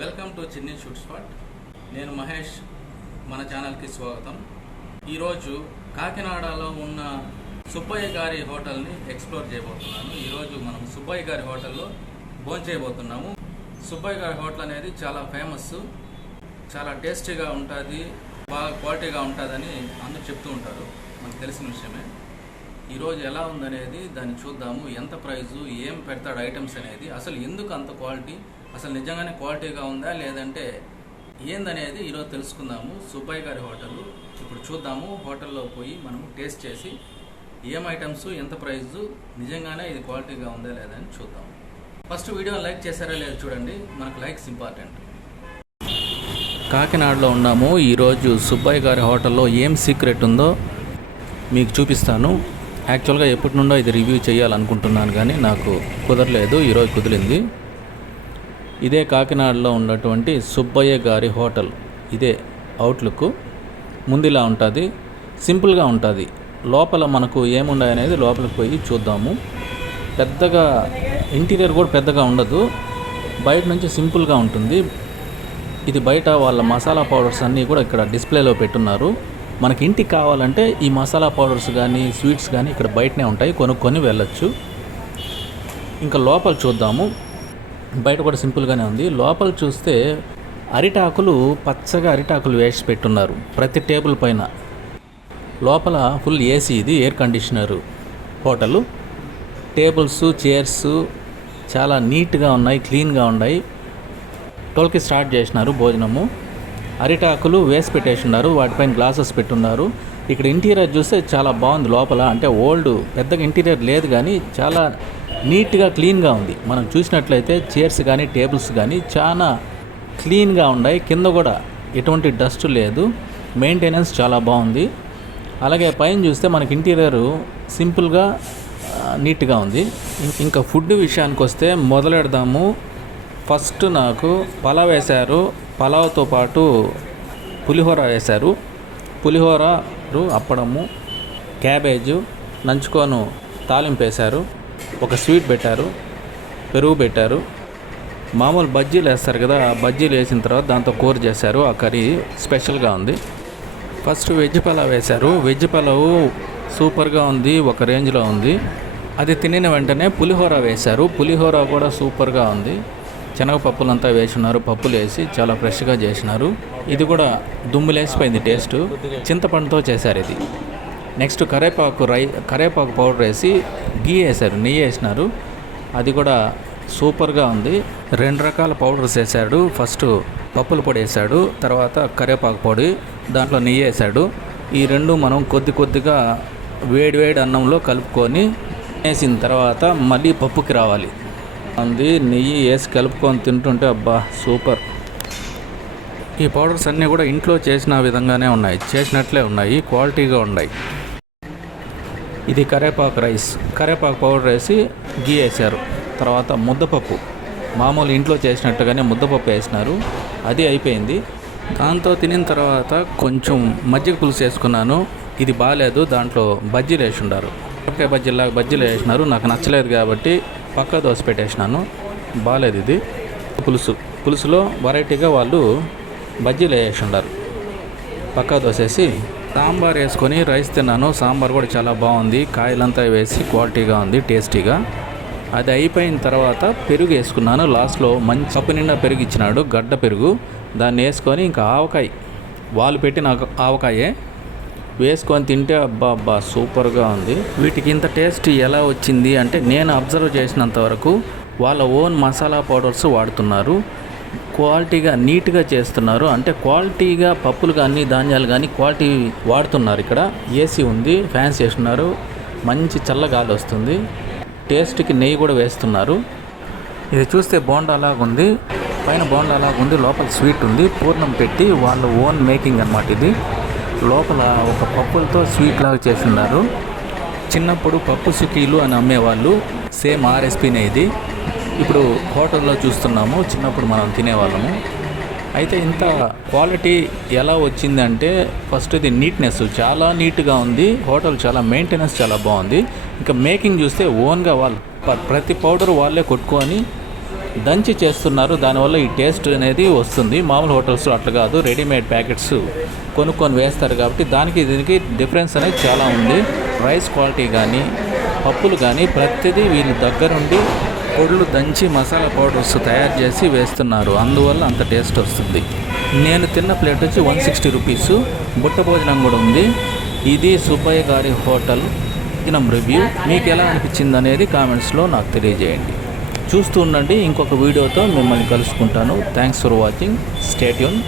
Welcome to Chinni shoot spot. నేను మహేష్ మన ఛానల్కి స్వాగతం. ఈరోజు కాకినాడలో ఉన్న సుబ్బయ్య గారి హోటల్ని ఎక్స్ప్లోర్ చేయబోతున్నాను. ఈరోజు మనం సుబ్బయ్య గారి హోటల్లో భోజనం చేయబోతున్నాము. సుబ్బయ్య గారి హోటల్ అనేది చాలా ఫేమస్ చాలా టేస్టీగా ఉంటుంది బాగా క్వాలిటీగా ఉంటుందని అందరూ చెప్తూ ఉంటారు. మనకు తెలిసిన విషయమే. ఈరోజు ఎలా ఉందనేది దాన్ని చూద్దాము. ఎంత ప్రైజు ఏం పెడతాడు ఐటమ్స్ అనేది అసలు ఎందుకు అంత క్వాలిటీ అసలు నిజంగానే క్వాలిటీగా ఉందా లేదంటే ఏందనేది ఈరోజు తెలుసుకుందాము. సుబ్బయ్య గారి హోటల్. ఇప్పుడు చూద్దాము. హోటల్లో పోయి మనము టేస్ట్ చేసి ఏం ఐటమ్స్ ఎంత ప్రైస్ నిజంగానే ఇది క్వాలిటీగా ఉందా లేదా అని చూద్దాం. ఫస్ట్ వీడియో లైక్ చేశారా లేదా చూడండి. మనకు లైక్స్ ఇంపార్టెంట్. కాకినాడలో ఉన్నాము. ఈరోజు సుబ్బయ్య గారి హోటల్లో ఏం సీక్రెట్ ఉందో మీకు చూపిస్తాను. యాక్చువల్గా ఎప్పటి నుండో ఇది రివ్యూ చేయాలనుకుంటున్నాను కానీ నాకు కుదరలేదు. ఈరోజు కుదిరింది. ఇదే కాకినాడలో ఉన్నటువంటి సుబ్బయ్య గారి హోటల్. ఇదే అవుట్లుక్. ముందులా ఉంటుంది. సింపుల్గా ఉంటుంది. లోపల మనకు ఏముండాయి అనేది లోపలికి పోయి చూద్దాము. పెద్దగా ఇంటీరియర్ కూడా పెద్దగా ఉండదు. బయట నుంచి సింపుల్గా ఉంటుంది. ఇది బయట వాళ్ళ మసాలా పౌడర్స్ అన్నీ కూడా ఇక్కడ డిస్ప్లేలో పెట్టున్నారు. మనకి ఇంటికి కావాలంటే ఈ మసాలా పౌడర్స్ కానీ స్వీట్స్ కానీ ఇక్కడ బయటనే ఉంటాయి. కొనుక్కొని వెళ్ళొచ్చు. ఇంకా లోపల చూద్దాము. బయట కూడా సింపుల్గానే ఉంది. లోపల చూస్తే అరిటాకులు పచ్చగా అరిటాకులు వేసి పెట్టున్నారు ప్రతి టేబుల్ పైన. లోపల ఫుల్ ఏసీ ఇది air conditioner hotel tables chairs చాలా నీట్గా ఉన్నాయి క్లీన్గా ఉన్నాయి. టోల్కి స్టార్ట్ చేసినారు భోజనము. అరిటాకులు వేసి పెట్టేసి ఉన్నారు వాటిపైన గ్లాసెస్ పెట్టున్నారు. ఇక్కడ ఇంటీరియర్ చూస్తే చాలా బాగుంది లోపల. అంటే ఓల్డ్ పెద్దగా ఇంటీరియర్ లేదు కానీ చాలా నీట్గా క్లీన్గా ఉంది. మనం చూసినట్లయితే చైర్స్ కానీ టేబుల్స్ కానీ చాలా క్లీన్గా ఉన్నాయి. కింద కూడా ఎటువంటి డస్ట్ లేదు. మెయింటెనెన్స్ చాలా బాగుంది. అలాగే పైన చూస్తే మనకి ఇంటీరియర్ సింపుల్గా నీట్గా ఉంది. ఇంకా ఫుడ్ విషయానికి వస్తే మొదలెడదాము. ఫస్ట్ నాకు పలావ్ వేశారు. పలావ్తో పాటు పులిహోర వేశారు. పులిహోర అప్పడము క్యాబేజు నంచుకోను తాలింపు వేశారు. ఒక స్వీట్ పెట్టారు. పెరుగు పెట్టారు. మామూలు బజ్జీలు వేస్తారు కదా ఆ బజ్జీలు వేసిన తర్వాత దాంతో కూర చేశారు. ఆ కర్రీ స్పెషల్గా ఉంది. ఫస్ట్ వెజ్ పలావ్ వేశారు. వెజ్ పలావ్ సూపర్గా ఉంది ఒక రేంజ్లో ఉంది. అది తినిన వెంటనే పులిహోర వేశారు. పులిహోర కూడా సూపర్గా ఉంది. శనగపప్పులంతా వేసినారు పప్పులు వేసి చాలా ఫ్రెష్గా చేసినారు. ఇది కూడా దుమ్ములేసిపోయింది టేస్ట్. చింతపండుతో చేశారు ఇది. నెక్స్ట్ కరేపాకు రై కరేపాకు పౌడర్ వేసి గీ వేశారు నెయ్యి వేసినారు. అది కూడా సూపర్గా ఉంది. రెండు రకాల పౌడర్స్ వేసాడు ఫస్ట్ పప్పుల పొడి వేసాడు తర్వాత కరేపాకు పొడి దాంట్లో నెయ్యి వేసాడు ఈ రెండు మనం కొద్ది కొద్దిగా వేడి వేడి అన్నంలో కలుపుకొని వేసిన తర్వాత మళ్ళీ పప్పుకి రావాలి. ఉంది. నెయ్యి వేసి కలుపుకొని తింటుంటే అబ్బా సూపర్. ఈ పౌడర్స్ అన్నీ కూడా ఇంట్లో చేసిన విధంగానే ఉన్నాయి. చేసినట్లే ఉన్నాయి. క్వాలిటీగా ఉన్నాయి. ఇది కరేపాకు రైస్. కరేపాకు పౌడర్ వేసి గీ వేసారు తర్వాత ముద్దపప్పు. మామూలు ఇంట్లో చేసినట్టుగానే ముద్దపప్పు వేసినారు. అది అయిపోయింది. దాంతో తినిన తర్వాత కొంచెం మజ్జిగ పులుసు వేసుకున్నాను. ఇది బాగాలేదు దాంట్లో బజ్జీలు వేసి ఉండారు. మిరపకాయ బజ్జీలాగా బజ్జీలు వేసినారు. నాకు నచ్చలేదు కాబట్టి పక్క దోశ పెట్టేసినాను బాగాలేదు ఇది పులుసు పులుసులో వెరైటీగా వాళ్ళు బజ్జీలు వేసి ఉండారు పక్కా దోసేసి సాంబార్ వేసుకొని రైస్ తిన్నాను. సాంబార్ కూడా చాలా బాగుంది. కాయలంతా వేసి క్వాలిటీగా ఉంది టేస్టీగా. అది అయిపోయిన తర్వాత పెరుగు వేసుకున్నాను. లాస్ట్లో మంచి కప్పు నిండా పెరుగు ఇచ్చినాడు గడ్డ పెరుగు. దాన్ని వేసుకొని ఇంకా ఆవకాయ వాళ్ళు పెట్టిన ఆవకాయే వేసుకొని తింటే అబ్బా అబ్బా సూపర్గా ఉంది. వీటికి ఇంత టేస్ట్ ఎలా వచ్చింది అంటే నేను అబ్జర్వ్ చేసినంత వరకు వాళ్ళ ఓన్ మసాలా పౌడర్స్ వాడుతున్నారు. క్వాలిటీగా నీట్గా చేస్తున్నారు. అంటే క్వాలిటీగా పప్పులు కానీ ధాన్యాలు కానీ క్వాలిటీ వాడుతున్నారు ఇక్కడ. ఏసీ ఉంది ఫ్యాన్స్ వేస్తున్నారు. మంచి చల్ల గాలి వస్తుంది. టేస్ట్కి నెయ్యి కూడా వేస్తున్నారు. ఇది చూస్తే బోండా లాగా ఉంది. పైన బోండా లాగా ఉంది. లోపల స్వీట్ ఉంది. పూర్ణం పెట్టి వాళ్ళ ఓన్ మేకింగ్ అన్నమాట ఇది. లోపల ఒక పప్పులతో స్వీట్ లాగా చేస్తున్నారు. చిన్నప్పుడు పప్పు సుఖీలు అని అమ్మేవాళ్ళు సేమ్ ఆ రెసిపీనే ఇది. ఇప్పుడు హోటల్లో చూస్తున్నాము చిన్నప్పుడు మనం తినేవాళ్ళము. అయితే ఇంత క్వాలిటీ ఎలా వచ్చిందంటే ఫస్ట్ ఇది నీట్నెస్ చాలా నీట్గా ఉంది. హోటల్ చాలా మెయింటెనెన్స్ చాలా బాగుంది. ఇంకా మేకింగ్ చూస్తే ఓన్గా వాళ్ళు ప్రతి పౌడర్ వాళ్ళే కొట్టుకొని దంచి చేస్తున్నారు. దానివల్ల ఈ టేస్ట్ అనేది వస్తుంది. మామూలు హోటల్స్లో అట్లా కాదు. రెడీమేడ్ ప్యాకెట్స్ కొనుక్కొని వేస్తారు కాబట్టి దానికి దీనికి డిఫరెన్స్ అనేది చాలా ఉంది. రైస్ క్వాలిటీ కానీ పప్పులు కానీ ప్రతిదీ వీళ్ళ దగ్గరుండి పొడులు దంచి మసాలా పౌడర్స్ తయారు చేసి వేస్తున్నారు. అందువల్ల అంత టేస్ట్ వస్తుంది. నేను తిన్న ప్లేట్ వచ్చి వన్ సిక్స్టీ రూపీస్. బుట్ట భోజనం కూడా ఉంది. ఇది సుబ్బయ్య గారి హోటల్. దినం రివ్యూ. మీకు ఎలా అనిపించింది అనేది కామెంట్స్లో నాకు తెలియజేయండి. చూస్తూ ఉండండి. ఇంకొక వీడియోతో మిమ్మల్ని కలుసుకుంటాను. Thanks for watching stay tuned